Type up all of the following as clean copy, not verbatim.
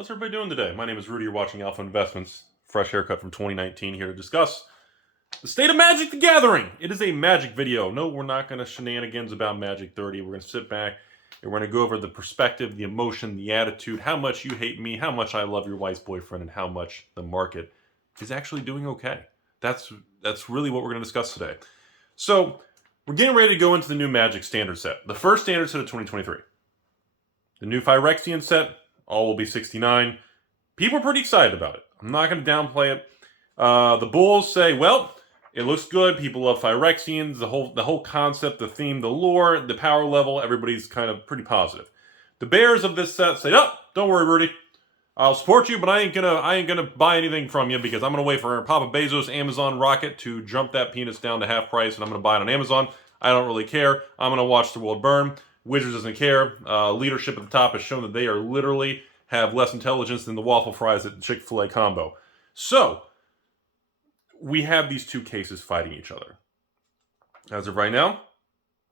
How's everybody doing today? My name is Rudy. You're watching Alpha Investments. Fresh haircut from 2019 here to discuss the state of Magic the Gathering. It is a Magic video. No, we're not going to shenanigans about Magic 30. We're going to sit back and we're going to go over the perspective, the emotion, the attitude, how much you hate me, how much I love your wife's boyfriend, and how much the market is actually doing okay. That's really what we're going to discuss today. So we're getting ready to go into the new Magic standard set. The first standard set of 2023. The new Phyrexian set. All will be 69. People are pretty excited about it. I'm not going to downplay it. The Bulls say, well, it looks good. People love Phyrexians. The whole concept, the theme, the lore, the power level, everybody's kind of pretty positive. The Bears of this set say, oh, don't worry, Rudy. I'll support you, but I ain't gonna buy anything from you because I'm gonna wait for Papa Bezos' Amazon rocket to jump that penis down to half price, and I'm gonna buy it on Amazon. I don't really care. I'm gonna watch the world burn. Wizards doesn't care. Leadership at the top has shown that they are literally have less intelligence than the waffle fries at the Chick-fil-A combo. So, we have these two cases fighting each other. As of right now,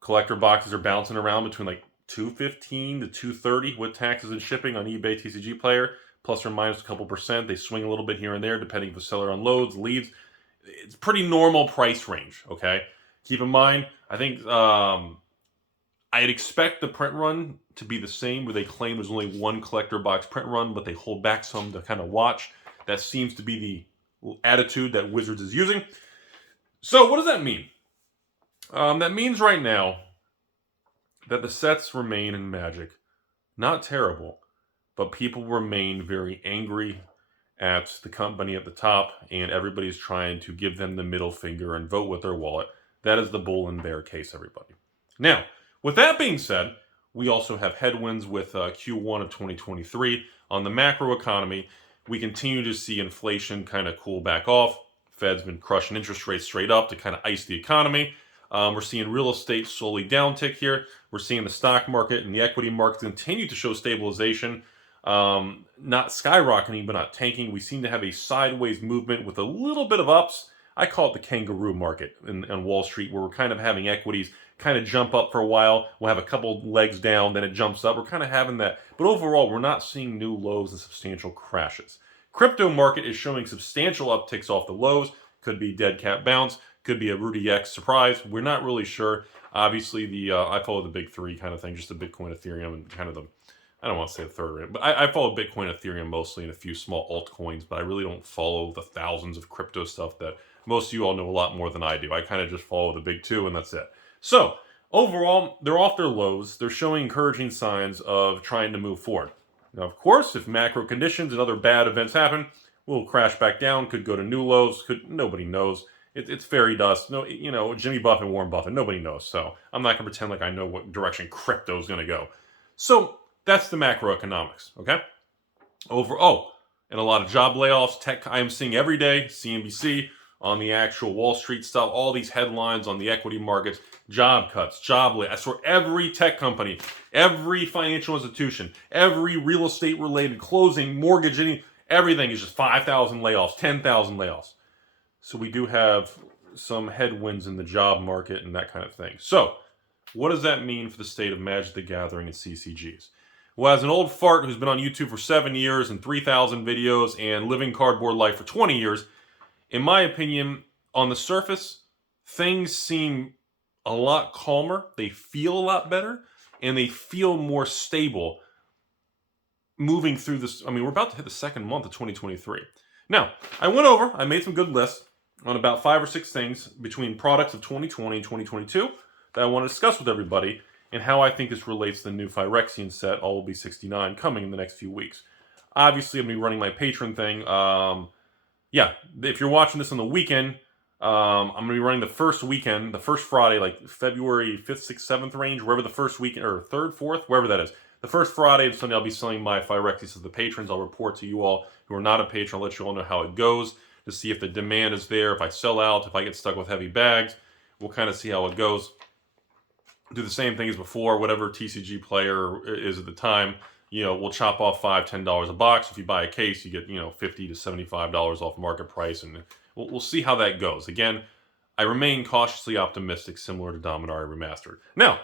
collector boxes are bouncing around between like $215 to $230 with taxes and shipping on eBay TCG Player, plus or minus a couple percent. They swing a little bit here and there depending if the seller unloads, leaves. It's pretty normal price range, okay? Keep in mind, I think I'd expect the print run to be the same, where they claim there's only one collector box print run, but they hold back some to kind of watch. That seems to be the attitude that Wizards is using. So what does that mean? That means right now that the sets remain in Magic not terrible, but people remain very angry at the company at the top, and everybody's trying to give them the middle finger and vote with their wallet. That is the bull and bear case, everybody. Now, with that being said, we also have headwinds with Q1 of 2023. On the macroeconomy, we continue to see inflation kind of cool back off. Fed's been crushing interest rates straight up to kind of ice the economy. We're seeing real estate slowly downtick here. We're seeing the stock market and the equity market continue to show stabilization. Not skyrocketing, but not tanking. We seem to have a sideways movement with a little bit of ups. I call it the kangaroo market on Wall Street, where we're kind of having equities kind of jump up for a while. We'll have a couple legs down, then it jumps up. We're kind of having that. But overall, we're not seeing new lows and substantial crashes. Crypto market is showing substantial upticks off the lows. Could be dead cat bounce. Could be a Rudy X surprise. We're not really sure. Obviously, I follow the big three kind of thing, just the Bitcoin, Ethereum, and kind of the, I don't want to say the third rate, but I follow Bitcoin, Ethereum mostly, and a few small altcoins, but I really don't follow the thousands of crypto stuff that most of you all know a lot more than I do. I kind of just follow the big two, and that's it. So, overall, they're off their lows. They're showing encouraging signs of trying to move forward. Now, of course, if macro conditions and other bad events happen, we'll crash back down, could go to new lows, nobody knows. It's fairy dust. No, Jimmy Buffett, Warren Buffett, nobody knows. So, I'm not going to pretend like I know what direction crypto is going to go. So, that's the macroeconomics, okay? And a lot of job layoffs. Tech, I am seeing every day, CNBC, on the actual Wall Street stuff, all these headlines on the equity markets, job cuts, job layoffs. I swear every tech company, every financial institution, every real estate related closing, mortgage, everything is just 5,000 layoffs, 10,000 layoffs. So we do have some headwinds in the job market and that kind of thing. So what does that mean for the state of Magic the Gathering and CCGs? Well, as an old fart who's been on YouTube for 7 years and 3,000 videos and living cardboard life for 20 years, in my opinion, on the surface, things seem a lot calmer. They feel a lot better, and they feel more stable moving through this. I mean, we're about to hit the second month of 2023. Now, I made some good lists on about 5 or 6 things between products of 2020 and 2022 that I want to discuss with everybody, and how I think this relates to the new Phyrexian set, all will be 69, coming in the next few weeks. Obviously, I'm going to be running my Patreon thing. Yeah, if you're watching this on the weekend, I'm going to be running the first weekend, the first Friday, like February 5th, 6th, 7th range, wherever the first weekend, or 3rd, 4th, wherever that is. The first Friday and Sunday, I'll be selling my Phyrexians to the patrons. I'll report to you all who are not a patron. I'll let you all know how it goes to see if the demand is there, if I sell out, if I get stuck with heavy bags. We'll kind of see how it goes. Do the same thing as before, whatever TCG player is at the time. We'll chop off $5, $10 a box. If you buy a case, you get, $50 to $75 off market price, and we'll see how that goes. Again, I remain cautiously optimistic, similar to Dominaria Remastered. Now,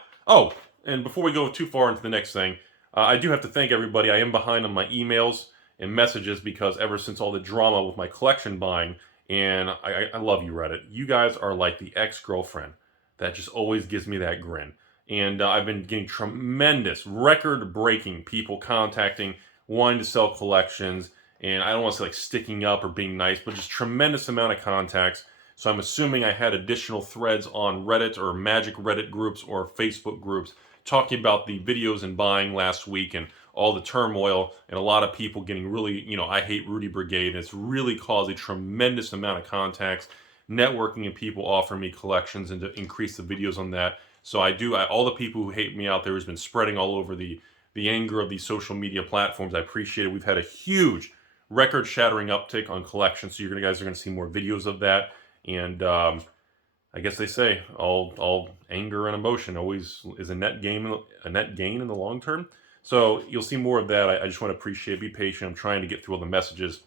and before we go too far into the next thing, I do have to thank everybody. I am behind on my emails. and messages because ever since all the drama with my collection buying, and I love you, Reddit. You guys are like the ex-girlfriend that just always gives me that grin. And I've been getting tremendous, record-breaking people contacting, wanting to sell collections, and I don't want to say like sticking up or being nice, but just tremendous amount of contacts. So I'm assuming I had additional threads on Reddit or Magic Reddit groups or Facebook groups talking about the videos and buying last week and all the turmoil and a lot of people getting really, I hate Rudy Brigade. And it's really caused a tremendous amount of contacts, networking, and people offering me collections and to increase the videos on that. So all the people who hate me out there has been spreading all over the anger of these social media platforms. I appreciate it. We've had a huge record-shattering uptick on collections, so you guys are going to see more videos of that. And I guess they say all anger and emotion always is a net gain in the long term. So you'll see more of that. I just want to appreciate, be patient. I'm trying to get through all the messages.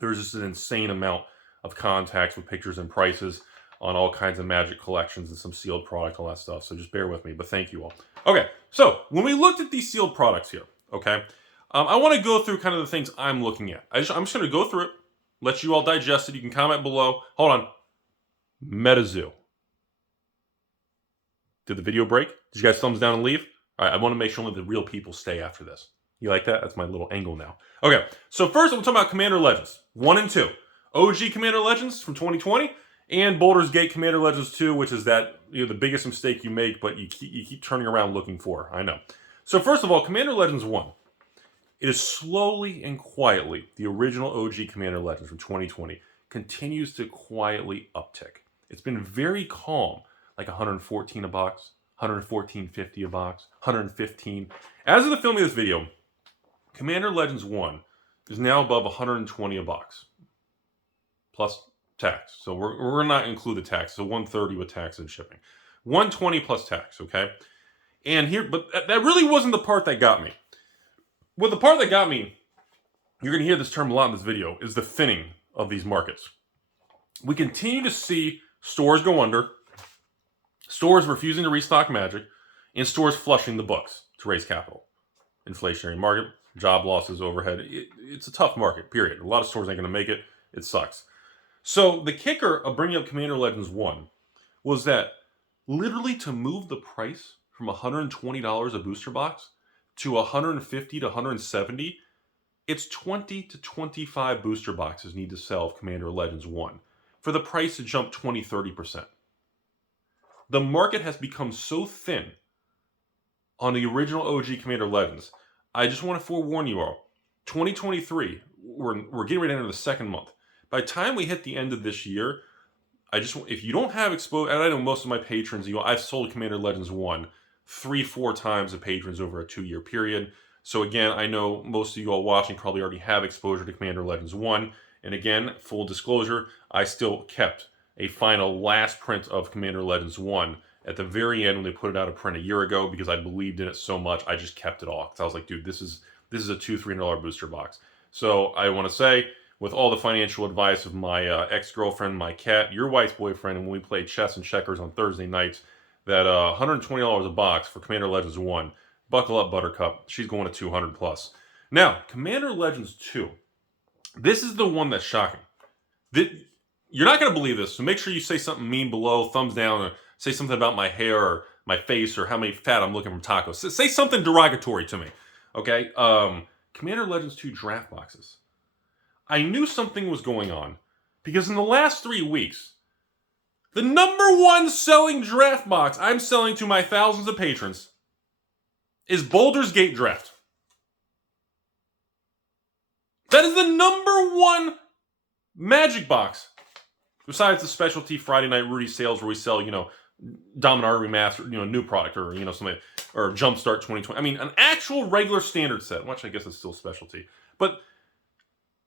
There's just an insane amount of contacts with pictures and prices on all kinds of Magic collections and some sealed product, all that stuff. So just bear with me, but thank you all. Okay, so when we looked at these sealed products here, okay, I want to go through kind of the things I'm looking at. I'm just going to go through it, let you all digest it. You can comment below. Hold on. MetaZoo. Did the video break? Did you guys thumbs down and leave? All right, I want to make sure only the real people stay after this. You like that? That's my little angle now. Okay, so first I'm talking about Commander Legends 1 and 2. OG Commander Legends from 2020. And Baldur's Gate Commander Legends 2, which is that the biggest mistake you make, but you keep turning around looking for. I know. So first of all, Commander Legends 1. It is slowly and quietly, the original OG Commander Legends from 2020 continues to quietly uptick. It's been very calm, like 114 a box, 114.50 a box, 115. As of the filming of this video, Commander Legends 1 is now above 120 a box, plus tax. So we're not include the tax. So 130 with tax and shipping. 120 plus tax, okay? And here, but that really wasn't the part that got me. Well, the part that got me, you're going to hear this term a lot in this video, is the thinning of these markets. We continue to see stores go under, stores refusing to restock Magic, and stores flushing the books to raise capital. Inflationary market, job losses, overhead. It's a tough market, period. A lot of stores ain't going to make it. It sucks. So the kicker of bringing up Commander Legends 1 was that literally to move the price from $120 a booster box to $150 to $170, it's 20 to 25 booster boxes need to sell of Commander Legends 1 for the price to jump 20-30%. The market has become so thin on the original OG Commander Legends. I just want to forewarn you all, 2023, we're getting ready to enter the second month. By the time we hit the end of this year, if you don't have exposure, and I know most of my patrons, I've sold Commander Legends 1 3-4 times to patrons over a 2-year period. So again, I know most of you all watching probably already have exposure to Commander Legends 1. And again, full disclosure, I still kept a final last print of Commander Legends 1 at the very end when they put it out of print a year ago because I believed in it so much. I just kept it all because I was like, dude, this is a $200-$300 booster box. So I want to say, with all the financial advice of my ex-girlfriend, my cat, your wife's boyfriend, and when we played chess and checkers on Thursday nights, that $120 a box for Commander Legends 1, buckle up, Buttercup. She's going to 200 plus. Now, Commander Legends 2. This is the one that's shocking. You're not going to believe this, so make sure you say something mean below, thumbs down, or say something about my hair or my face or how many fat I'm looking from tacos. Say something derogatory to me, okay? Commander Legends 2 draft boxes. I knew something was going on because in the last 3 weeks, the #1 selling draft box I'm selling to my thousands of patrons is Baldur's Gate Draft. That is the #1 Magic box. Besides the specialty Friday Night Rudy sales where we sell, Dominar Remastered, new product or, something, or Jumpstart 2020. I mean, an actual regular standard set, which I guess is still specialty. But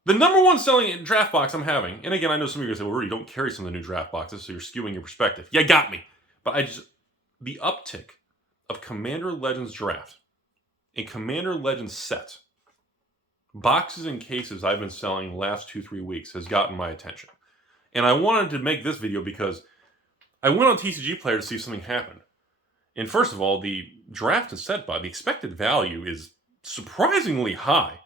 the #1 selling draft box I'm having, and again, I know some of you guys say, well, Rudy, don't carry some of the new draft boxes, so you're skewing your perspective. Yeah, got me. But the uptick of Commander Legends Draft and Commander Legends Set, boxes and cases I've been selling the last 2-3 weeks has gotten my attention. And I wanted to make this video because I went on TCG Player to see if something happened. And first of all, the draft and set buy, the expected value is surprisingly high.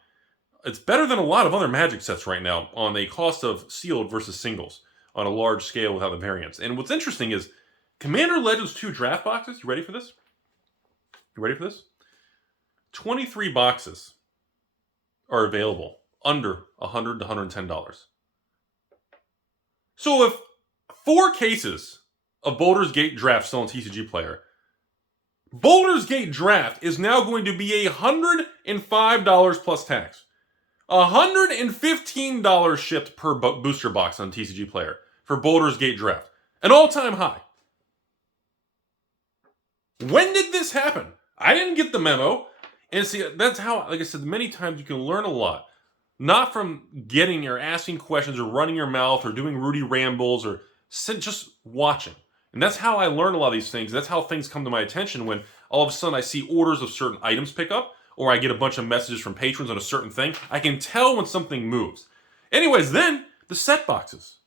It's better than a lot of other Magic sets right now on a cost of sealed versus singles on a large scale without the variants. And what's interesting is Commander Legends 2 draft boxes. You ready for this? You ready for this? 23 boxes are available under $100 to $110. So if 4 cases of Baldur's Gate Draft still on TCG Player, Baldur's Gate Draft is now going to be $105 plus tax. $115 shipped per booster box on TCG Player for Baldur's Gate Draft. An all-time high. When did this happen? I didn't get the memo. And see, that's how, like I said, many times you can learn a lot. Not from getting or asking questions or running your mouth or doing Rudy rambles or just watching. And that's how I learn a lot of these things. That's how things come to my attention when all of a sudden I see orders of certain items pick up, or I get a bunch of messages from patrons on a certain thing. I can tell when something moves. Anyways, then the set boxes.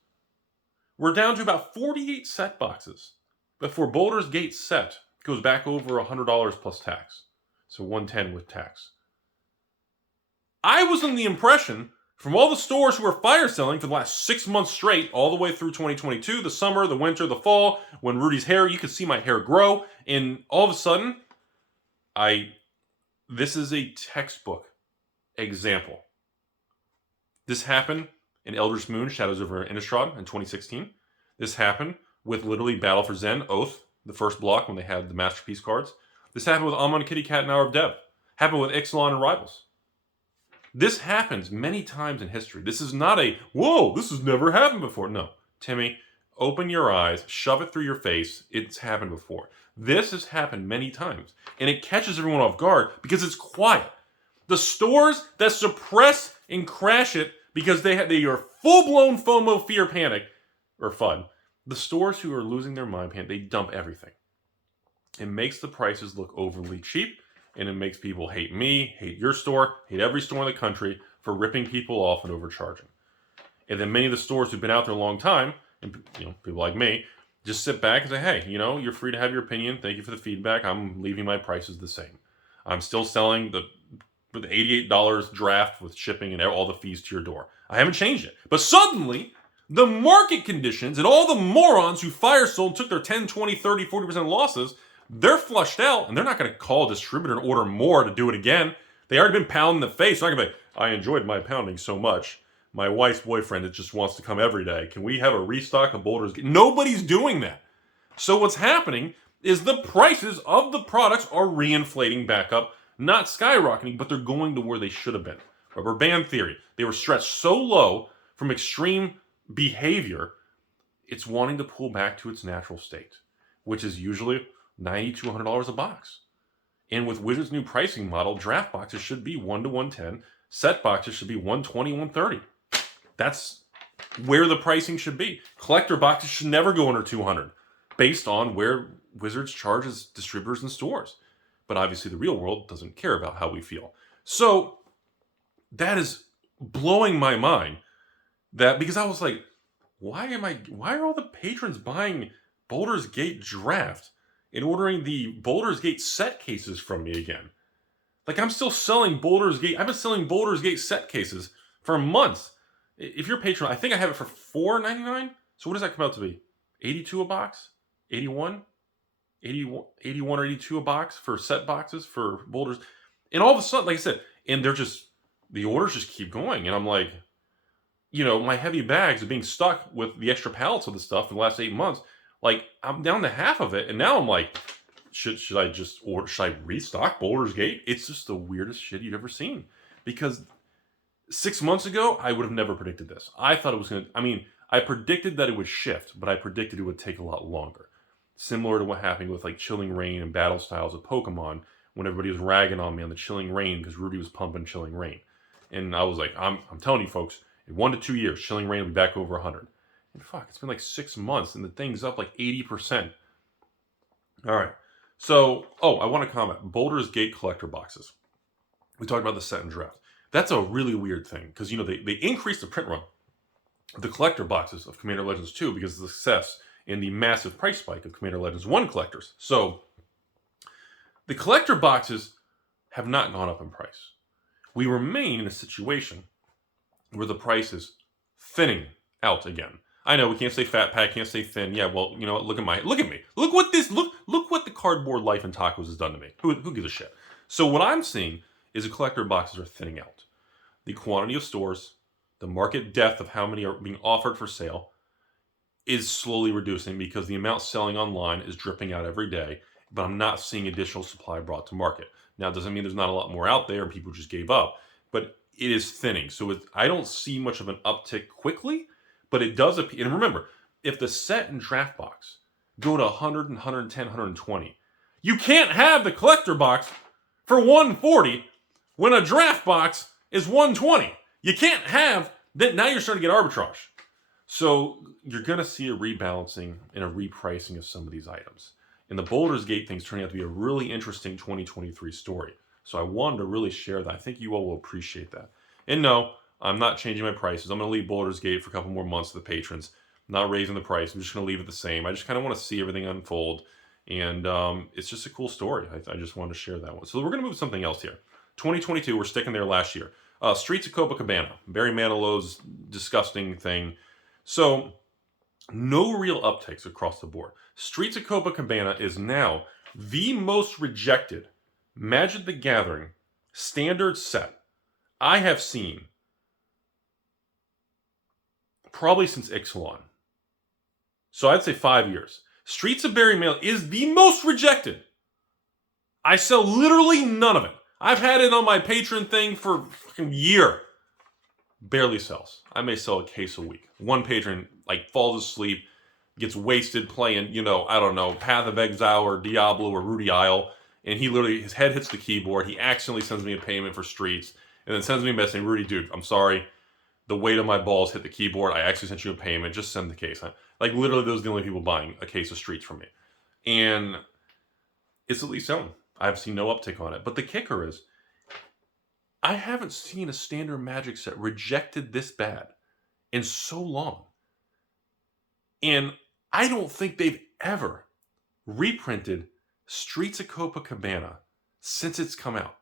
We're down to about 48 set boxes before Baldur's Gate set goes back over $100 plus tax. So $110 with tax. I was in the impression from all the stores who were fire selling for the last 6 months straight, all the way through 2022, the summer, the winter, the fall, when Rudy's hair, you could see my hair grow, and all of a sudden, this is a textbook example. This happened in Eldritch Moon, Shadows over Innistrad in 2016. This happened with literally Battle for Zen, Oath, the first block when they had the Masterpiece cards. This happened with Amon Kitty Cat and Hour of Dev. Happened with Ixalan and Rivals. This happens many times in history. This is not a, whoa, this has never happened before. No, Timmy, open your eyes, shove it through your face. It's happened before. This has happened many times. And it catches everyone off guard because it's quiet. The stores that suppress and crash it because they are full-blown FOMO, fear, panic, or fun. The stores who are losing their mind, they dump everything. It makes the prices look overly cheap. And it makes people hate me, hate your store, hate every store in the country for ripping people off and overcharging. And then many of the stores who've been out there a long time, and people like me, just sit back and say, hey, you're free to have your opinion. Thank you for the feedback. I'm leaving my prices the same. I'm still selling the $88 draft with shipping and all the fees to your door. I haven't changed it. But suddenly, the market conditions and all the morons who fire sold and took their 10, 20, 30, 40% losses, they're flushed out, and they're not going to call a distributor and order more to do it again. They already been pounding the face. They're not going to be like, I enjoyed my pounding so much. My wife's boyfriend that just wants to come every day. Can we have a restock of Baldur's Gate? Nobody's doing that. So what's happening is the prices of the products are reinflating back up, not skyrocketing, but they're going to where they should have been. Rubber band theory. They were stretched so low from extreme behavior, it's wanting to pull back to its natural state, which is usually $90 to $100 a box. And with Wizards' new pricing model, draft boxes should be $1 to $110. Set boxes should be $120, $130. That's where the pricing should be. Collector boxes should never go under $200 based on where Wizards charges distributors and stores. But obviously the real world doesn't care about how we feel. So that is blowing my mind. Because I was like, why are all the patrons buying Baldur's Gate Draft and ordering the Baldur's Gate set cases from me again? Like, I'm still selling Baldur's Gate. I've been selling Baldur's Gate set cases for months. If you're a patron, I think I have it for $4.99. So what does that come out to be? 82 a box? 81 or 82 a box for set boxes for Baldur's. And all of a sudden, like I said, and the orders just keep going. And I'm like, my heavy bags are being stuck with the extra pallets of the stuff in the last 8 months. Like, I'm down to half of it, and now I'm like, should I restock Baldur's Gate? It's just the weirdest shit you've ever seen. Because 6 months ago, I would have never predicted this. I thought it was I predicted that it would shift, but I predicted it would take a lot longer. Similar to what happened with like Chilling Reign and Battle Styles of Pokemon, when everybody was ragging on me on the Chilling Reign because Rudy was pumping Chilling Reign. And I was like, I'm telling you folks, in 1 to 2 years, Chilling Reign will be back over 100. And fuck, it's been like 6 months and the thing's up like 80%. All right. So, I want to comment. Baldur's Gate collector boxes. We talked about the set and draft. That's a really weird thing because, they increased the print run of the collector boxes of Commander Legends 2 because of the success and the massive price spike of Commander Legends 1 collectors. So, the collector boxes have not gone up in price. we remain in a situation where the price is thinning out again. I know we can't say fat pack, can't say thin. Yeah, well, you know what? Look at me. Look what the cardboard life and tacos has done to me. Who gives a shit? So what I'm seeing is the collector boxes are thinning out. The quantity of stores, the market depth of how many are being offered for sale is slowly reducing because the amount selling online is dripping out every day, but I'm not seeing additional supply brought to market. Now, it doesn't mean there's not a lot more out there and people just gave up, but it is thinning. So I don't see much of an uptick quickly, but it does appear. And remember, if the set and draft box go to 100 and 110, 120, you can't have the collector box for 140 when a draft box is 120. You can't have that. Now you're starting to get arbitrage. So you're going to see a rebalancing and a repricing of some of these items. And the Baldur's Gate thing's turning out to be a really interesting 2023 story. So I wanted to really share that. I think you all will appreciate that. And no, I'm not changing my prices. I'm going to leave Baldur's Gate for a couple more months to the patrons. I'm not raising the price. I'm just going to leave it the same. I just kind of want to see everything unfold. And it's just a cool story. I just wanted to share that one. So we're going to move to something else here. 2022, we're sticking there last year. Streets of Copacabana. Barry Manilow's disgusting thing. So no real uptakes across the board. Streets of Copacabana is now the most rejected Magic the Gathering standard set I have seen probably since Ixalan. So I'd say 5 years. Streets of Barry Manilow is the most rejected. I sell literally none of it. I've had it on my Patreon thing for a fucking year. Barely sells. I may sell a case a week. One patron falls asleep, gets wasted playing, I don't know, Path of Exile or Diablo or Rudy Isle, and his head hits the keyboard. He accidentally sends me a payment for Streets, and then sends me a message saying, Rudy, dude, I'm sorry. The weight of my balls hit the keyboard. I actually sent you a payment. Just send the case. Literally, those are the only people buying a case of Streets from me. And it's at least selling. I've seen no uptick on it. But the kicker is, I haven't seen a standard Magic set rejected this bad in so long. And I don't think they've ever reprinted Streets of Copacabana since it's come out.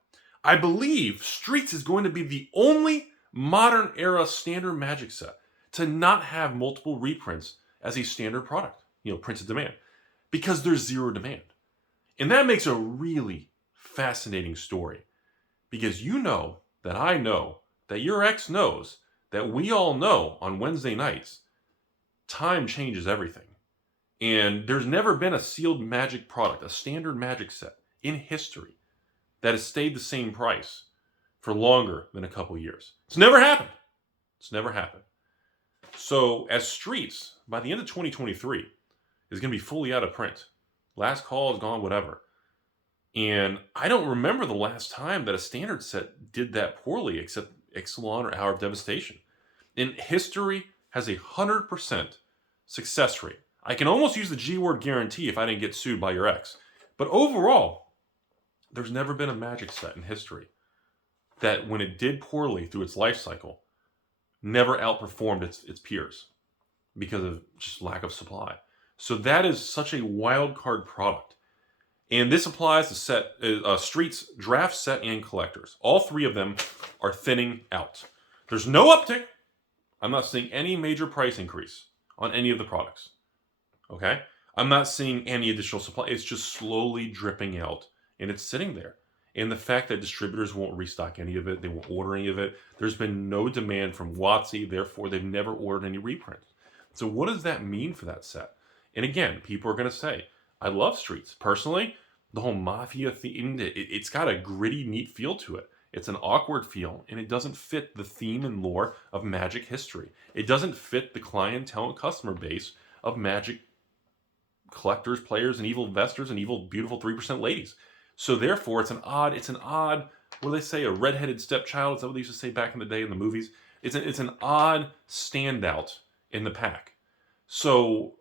I believe Streets is going to be the only modern era standard Magic set to not have multiple reprints as a standard product, printed demand, because there's zero demand. And that makes a really fascinating story, because that I know that your ex knows that we all know on Wednesday nights, time changes everything. And there's never been a sealed Magic product, a standard Magic set in history that has stayed the same price for longer than a couple years. It's never happened. So as Streets, by the end of 2023, is going to be fully out of print. Last call is gone, whatever. And I don't remember the last time that a standard set did that poorly, except Ixalan or Hour of Devastation. And history has a 100% success rate. I can almost use the G-word guarantee if I didn't get sued by your ex. But overall, there's never been a Magic set in history that, when it did poorly through its life cycle, never outperformed its peers because of just lack of supply. So that is such a wild card product. And this applies to Streets, draft set, and collectors. All three of them are thinning out. There's no uptick. I'm not seeing any major price increase on any of the products. Okay? I'm not seeing any additional supply. It's just slowly dripping out, and it's sitting there. And the fact that distributors won't restock any of it, they won't order any of it, there's been no demand from WotC, therefore they've never ordered any reprints. So what does that mean for that set? And again, people are going to say, I love Streets. Personally, the whole Mafia theme, it's got a gritty, neat feel to it. It's an awkward feel, and it doesn't fit the theme and lore of Magic history. It doesn't fit the clientele and customer base of Magic collectors, players, and evil investors, and evil, beautiful 3% ladies. So therefore, it's an odd, what do they say, a redheaded stepchild? Is that what they used to say back in the day in the movies? It's an odd standout in the pack. So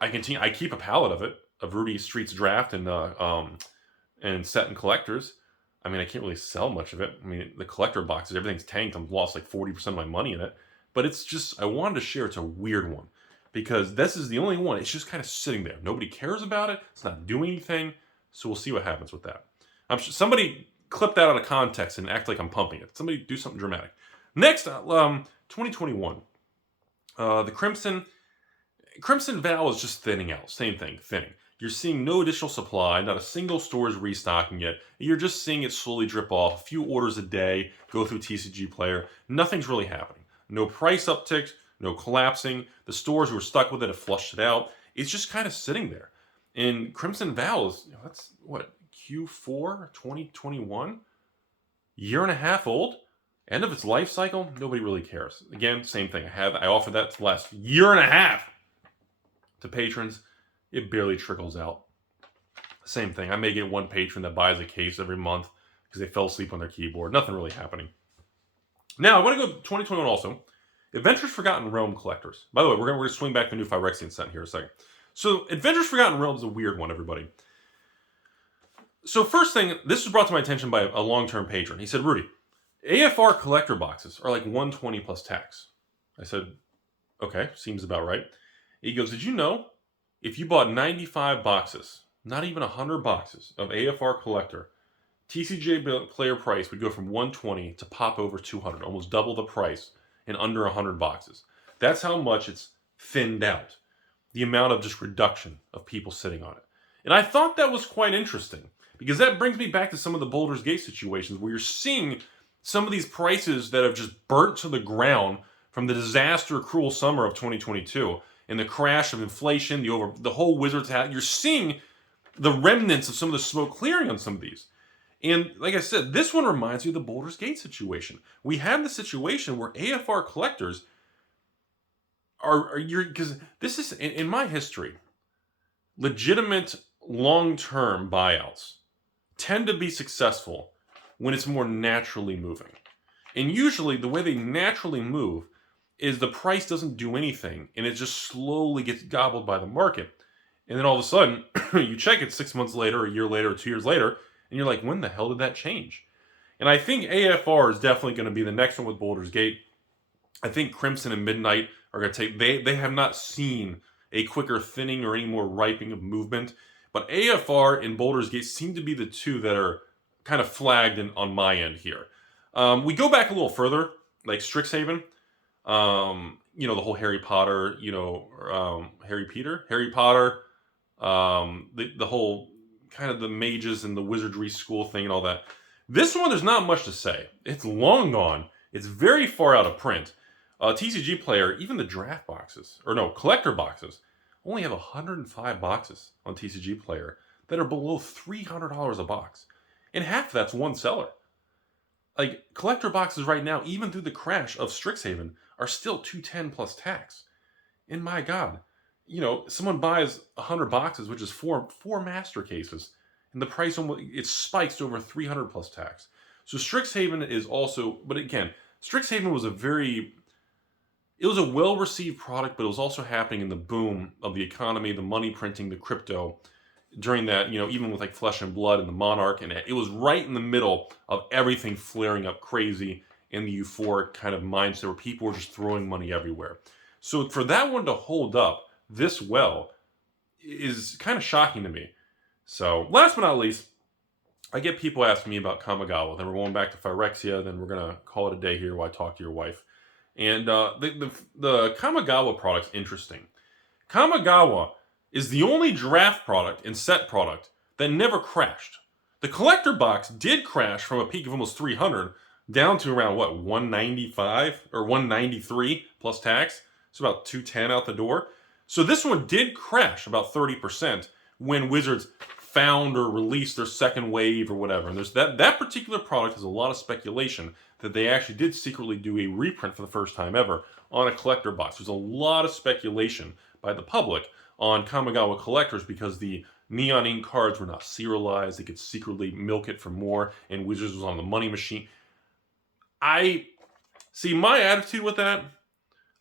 I keep a palette of it, of Rudy Streets draft and set and collectors. I mean, I can't really sell much of it. I mean, the collector boxes, everything's tanked. I've lost 40% of my money in it. But it's just, I wanted to share, it's a weird one. Because this is the only one, it's just kind of sitting there. Nobody cares about it. It's not doing anything. So we'll see what happens with that. I'm sure somebody clip that out of context and act like I'm pumping it. Somebody do something dramatic. Next, 2021. The Crimson Vow is just thinning out. Same thing, thinning. You're seeing no additional supply. Not a single store is restocking it. You're just seeing it slowly drip off. A few orders a day go through TCG Player. Nothing's really happening. No price uptick, no collapsing. The stores who are stuck with it have flushed it out. It's just kind of sitting there. And Crimson Vow is, that's what, Q4 2021? Year and a half old? End of its life cycle? Nobody really cares. Again, same thing. I offered that the last year and a half to patrons. It barely trickles out. Same thing. I may get one patron that buys a case every month because they fell asleep on their keyboard. Nothing really happening. Now, I want to go to 2021 also. Adventures Forgotten Realm collectors. By the way, we're going to swing back to the new Phyrexian set here in a second. So, Adventures Forgotten Realm is a weird one, everybody. So, first thing, this was brought to my attention by a long-term patron. He said, Rudy, AFR collector boxes are like $120 plus tax. I said, okay, seems about right. He goes, did you know if you bought 95 boxes, not even 100 boxes of AFR collector, TCG player price would go from 120 to pop over 200, almost double the price in under 100 boxes. That's how much it's thinned out. The amount of just reduction of people sitting on it. And I thought that was quite interesting because that brings me back to some of the Baldur's Gate situations where you're seeing some of these prices that have just burnt to the ground from the disaster cruel summer of 2022 and the crash of inflation, the whole Wizards hat. You're seeing the remnants of some of the smoke clearing on some of these. And like I said, this one reminds me of the Baldur's Gate situation. We have the situation where AFR collectors because this is, in my history, legitimate long-term buyouts tend to be successful when it's more naturally moving. And usually the way they naturally move is the price doesn't do anything and it just slowly gets gobbled by the market. And then all of a sudden, you check it 6 months later, a year later, or 2 years later, and you're like, when the hell did that change? And I think AFR is definitely going to be the next one with Baldur's Gate. I think Crimson and Midnight are going to take, they have not seen a quicker thinning or any more ripening of movement. But AFR and Baldur's Gate seem to be the two that are kind of flagged on my end here. We go back a little further, like Strixhaven. The whole Harry Potter, Harry Potter, the whole kind of the mages and the wizardry school thing and all that. This one, there's not much to say. It's long gone. It's very far out of print. TCG Player, even the draft boxes, collector boxes, only have 105 boxes on TCG Player that are below $300 a box. And half of that's one seller. Like, collector boxes right now, even through the crash of Strixhaven, are still $210 plus tax. And my God, someone buys 100 boxes, which is four master cases, and the price it spikes to over $300 plus tax. So Strixhaven is also, but again, Strixhaven was it was a well-received product, but it was also happening in the boom of the economy, the money printing, the crypto, during that, even with like Flesh and Blood and the Monarch, and it was right in the middle of everything flaring up crazy in the euphoric kind of mindset where people were just throwing money everywhere. So for that one to hold up this well is kind of shocking to me. So last but not least, I get people asking me about Kamigawa. Then we're going back to Phyrexia. Then we're going to call it a day here while I talk to your wife. And the Kamigawa product's interesting. Kamigawa is the only draft product and set product that never crashed. The collector box did crash from a peak of almost 300 down to around, 195 or 193 plus tax. So about 210 out the door. So this one did crash about 30% when Wizards found or released their second wave or whatever. And there's that particular product has a lot of speculation that they actually did secretly do a reprint for the first time ever on a collector box. There's a lot of speculation by the public on Kamigawa collectors because the neon ink cards were not serialized. They could secretly milk it for more, and Wizards was on the money machine. I see my attitude with that.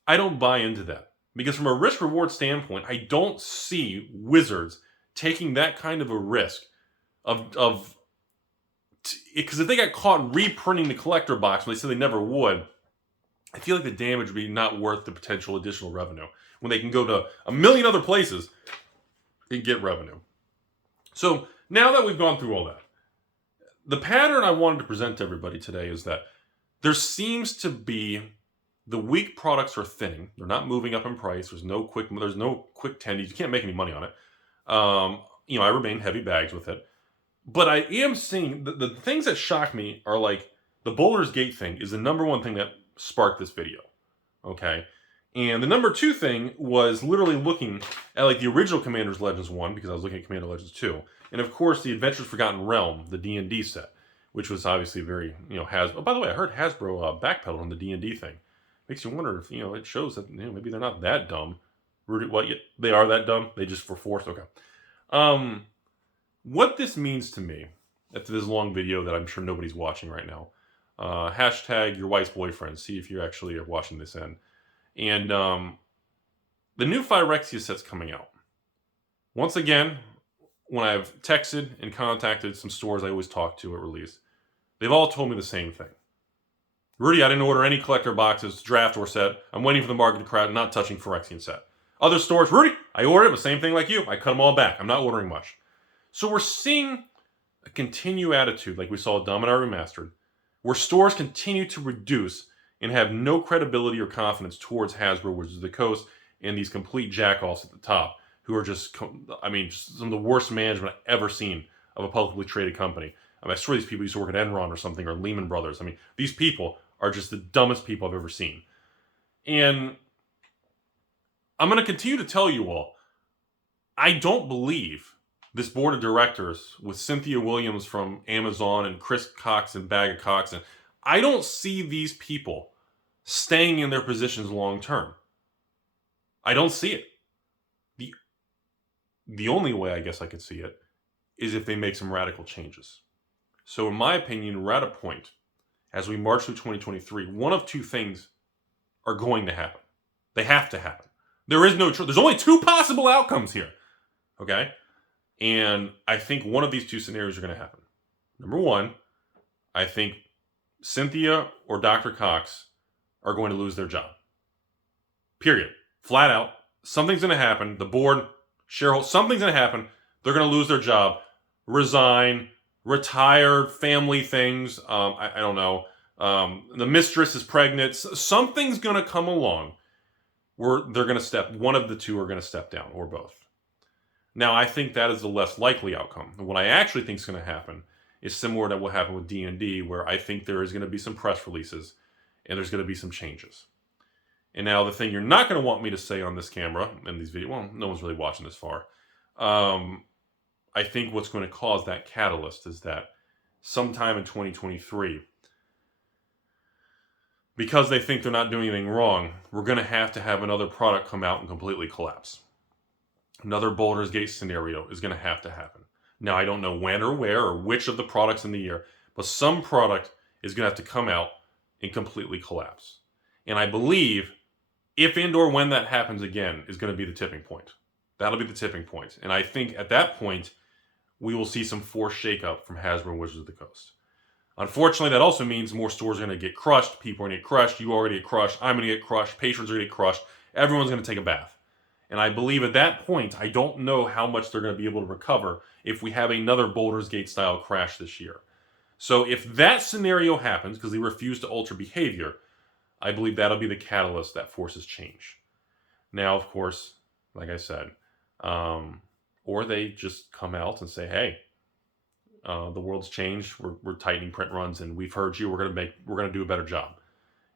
I don't buy into that because from a risk-reward standpoint, I don't see Wizards taking that kind of a risk because if they got caught reprinting the collector box when they said they never would, I feel like the damage would be not worth the potential additional revenue when they can go to a million other places and get revenue. So now that we've gone through all that, the pattern I wanted to present to everybody today is that there seems to be the weak products are thinning. They're not moving up in price. There's no quick tendies. You can't make any money on it. I remain heavy bags with it. But I am seeing the things that shock me are like the Baldur's Gate thing is the number one thing that sparked this video. Okay. And the number two thing was literally looking at like the original Commander's Legends 1, because I was looking at Commander Legends 2. And of course the Adventures Forgotten Realm, the D&D set, which was obviously very, Hasbro. Oh, by the way, I heard Hasbro backpedal on the D&D thing. Makes you wonder if, it shows that, maybe they're not that dumb. Rudy, what? They are that dumb? They just were forced? Okay. What this means to me, after this long video that I'm sure nobody's watching right now, hashtag your wife's boyfriend, see if you actually are watching this end. And the new Phyrexia set's coming out. Once again, when I've texted and contacted some stores I always talk to at release, they've all told me the same thing. Rudy, I didn't order any collector boxes, draft or set. I'm waiting for the market to crash, not touching Phyrexian set. Other stores, Rudy, I ordered it, but same thing like you. I cut them all back. I'm not ordering much. So we're seeing a continued attitude like we saw at Dominar Remastered, where stores continue to reduce and have no credibility or confidence towards Hasbro, Wizards of the Coast, and these complete jackoffs at the top, who are just some of the worst management I've ever seen of a publicly traded company. I swear these people used to work at Enron or something, or Lehman Brothers. These people are just the dumbest people I've ever seen. And I'm going to continue to tell you all, I don't believe this board of directors with Cynthia Williams from Amazon and Chris Cox and Bag of Cox, and I don't see these people staying in their positions long term. I don't see it. The only way I guess I could see it is if they make some radical changes. So in my opinion, we're at a point as we march through 2023, one of two things are going to happen. They have to happen. There is no there's only two possible outcomes here. Okay? And I think one of these two scenarios are going to happen. Number one, I think Cynthia or Dr. Cox are going to lose their job. Period. Flat out. Something's going to happen. The board, shareholders, something's going to happen. They're going to lose their job, resign, retire, family things. I don't know. The mistress is pregnant. Something's going to come along where they're going to one of the two are going to step down, or both. Now, I think that is the less likely outcome. What I actually think is going to happen is similar to what happened with D&D, where I think there is going to be some press releases and there's going to be some changes. And now the thing you're not going to want me to say on this camera, in these videos, well, no one's really watching this far. I think what's going to cause that catalyst is that sometime in 2023, because they think they're not doing anything wrong, we're going to have another product come out and completely collapse. Another Baldur's Gate scenario is going to happen. Now, I don't know when or where or which of the products in the year, but some product is going to have to come out and completely collapse. And I believe if and or when that happens again is going to be the tipping point. That'll be the tipping point. And I think at that point, we will see some forced shakeup from Hasbro and Wizards of the Coast. Unfortunately, that also means more stores are going to get crushed. People are going to get crushed. You are going to get crushed. I'm going to get crushed. Patrons are going to get crushed. Everyone's going to take a bath. And I believe at that point, I don't know how much they're going to be able to recover if we have another Baldur's Gate style crash this year. So if that scenario happens, because they refuse to alter behavior, I believe that'll be the catalyst that forces change. Now, of course, like I said, or they just come out and say, hey, the world's changed. We're tightening print runs and we've heard you. We're going to do a better job.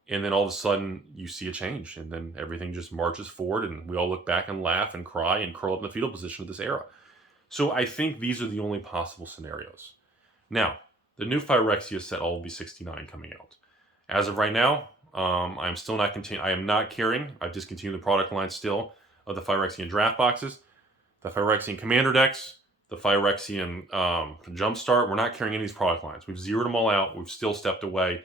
And then all of a sudden you see a change and then everything just marches forward and we all look back and laugh and cry and curl up in the fetal position of this era. So I think these are the only possible scenarios. Now, the new Phyrexia set all will be 69 coming out. As of right now, I'm still not I am not carrying. I've discontinued the product line still of the Phyrexian draft boxes, the Phyrexian commander decks, the Phyrexian Jumpstart. We're not carrying any of these product lines. We've zeroed them all out. We've still stepped away.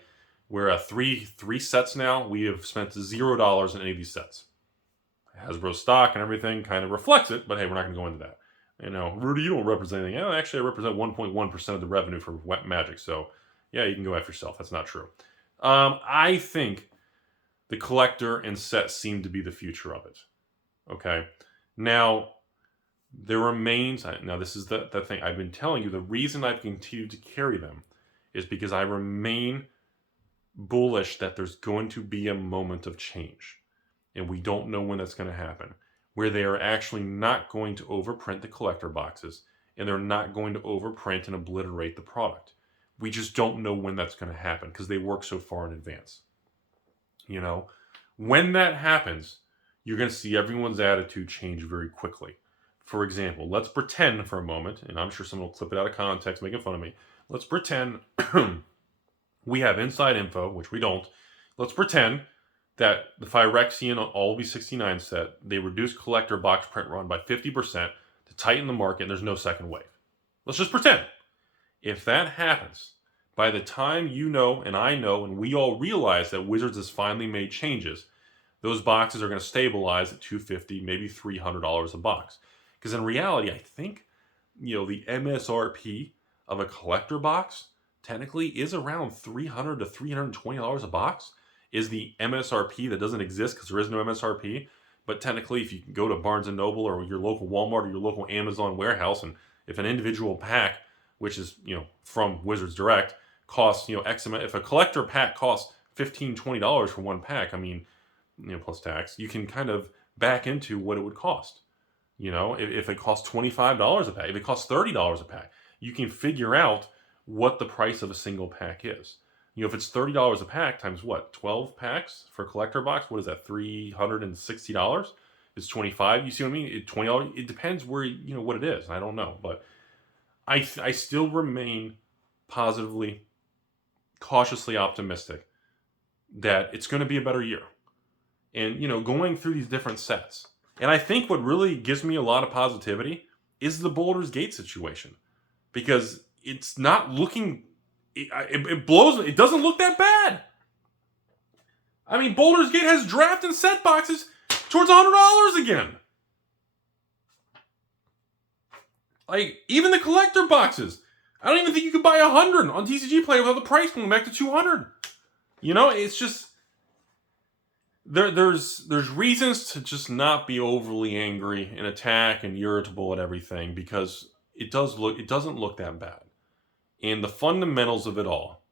We're at three sets now. We have spent $0 in any of these sets. Hasbro stock and everything kind of reflects it, but hey, we're not going to go into that. Rudy, you don't represent anything. Oh, actually, I represent 1.1% of the revenue for Magic. So, yeah, you can go after yourself. That's not true. I think the collector and set seem to be the future of it. Okay. Now, there remains. Now, this is the thing. I've been telling you the reason I've continued to carry them is because I remain bullish that there's going to be a moment of change. And we don't know when that's going to happen, where they are actually not going to overprint the collector boxes and they're not going to overprint and obliterate the product. We just don't know when that's going to happen because they work so far in advance. You know, when that happens, you're going to see everyone's attitude change very quickly. For example, let's pretend for a moment, and I'm sure someone will clip it out of context making fun of me. Let's pretend we have inside info, which we don't. Let's pretend that the Phyrexian All V69 set, they reduced collector box print run by 50% to tighten the market, and there's no second wave. Let's just pretend. If that happens, by the time you know and I know and we all realize that Wizards has finally made changes, those boxes are going to stabilize at $250, maybe $300 a box. Because in reality, I think, the MSRP of a collector box technically is around $300 to $320 a box. Is the MSRP that doesn't exist because there is no MSRP. But technically, if you can go to Barnes & Noble or your local Walmart or your local Amazon warehouse, and if an individual pack, which is, from Wizards Direct, costs, X amount, if a collector pack costs $15, $20 for one pack, I mean, plus tax, you can kind of back into what it would cost. If it costs $25 a pack, if it costs $30 a pack, you can figure out what the price of a single pack is. If it's $30 a pack times what? 12 packs for a collector box? What is that? $360? It's 25. You see what I mean? $20. It depends where, what it is. I don't know. But I still remain positively, cautiously optimistic that it's going to be a better year. And, going through these different sets. And I think what really gives me a lot of positivity is the Baldur's Gate situation. Because it's not looking... It blows. It doesn't look that bad. I mean, Baldur's Gate has draft and set boxes towards $100 again. Like, even the collector boxes. I don't even think you could buy 100 on TCG Player without the price going back to 200. It's just... There's reasons to just not be overly angry and attack and irritable at everything because it doesn't look that bad. And the fundamentals of it all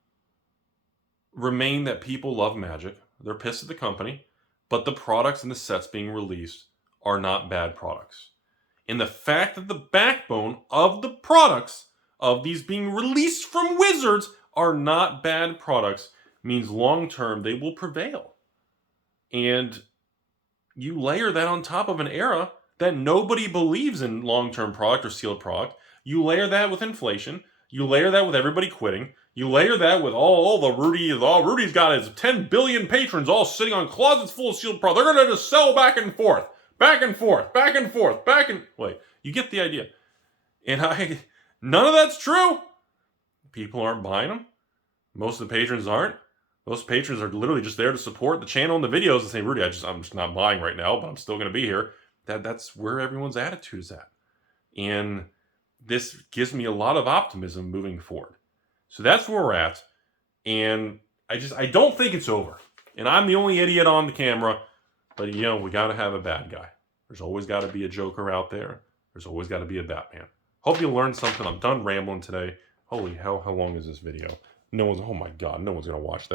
remain that people love Magic. They're pissed at the company, but the products and the sets being released are not bad products. And the fact that the backbone of the products of these being released from Wizards are not bad products means long-term they will prevail. And you layer that on top of an era that nobody believes in long-term product or sealed product. You layer that with inflation. You layer that with everybody quitting. You layer that with Rudy's got his 10 billion patrons all sitting on closets full of sealed product. They're going to just sell back and forth. Wait, you get the idea. And none of that's true. People aren't buying them. Most of the patrons aren't. Most patrons are literally just there to support the channel and the videos and say, Rudy, I'm just not buying right now, but I'm still going to be here. That's where everyone's attitude is at. And this gives me a lot of optimism moving forward. So that's where we're at. And I don't think it's over. And I'm the only idiot on the camera. But, we got to have a bad guy. There's always got to be a Joker out there. There's always got to be a Batman. Hope you learned something. I'm done rambling today. Holy hell, how long is this video? Oh my God, no one's going to watch that.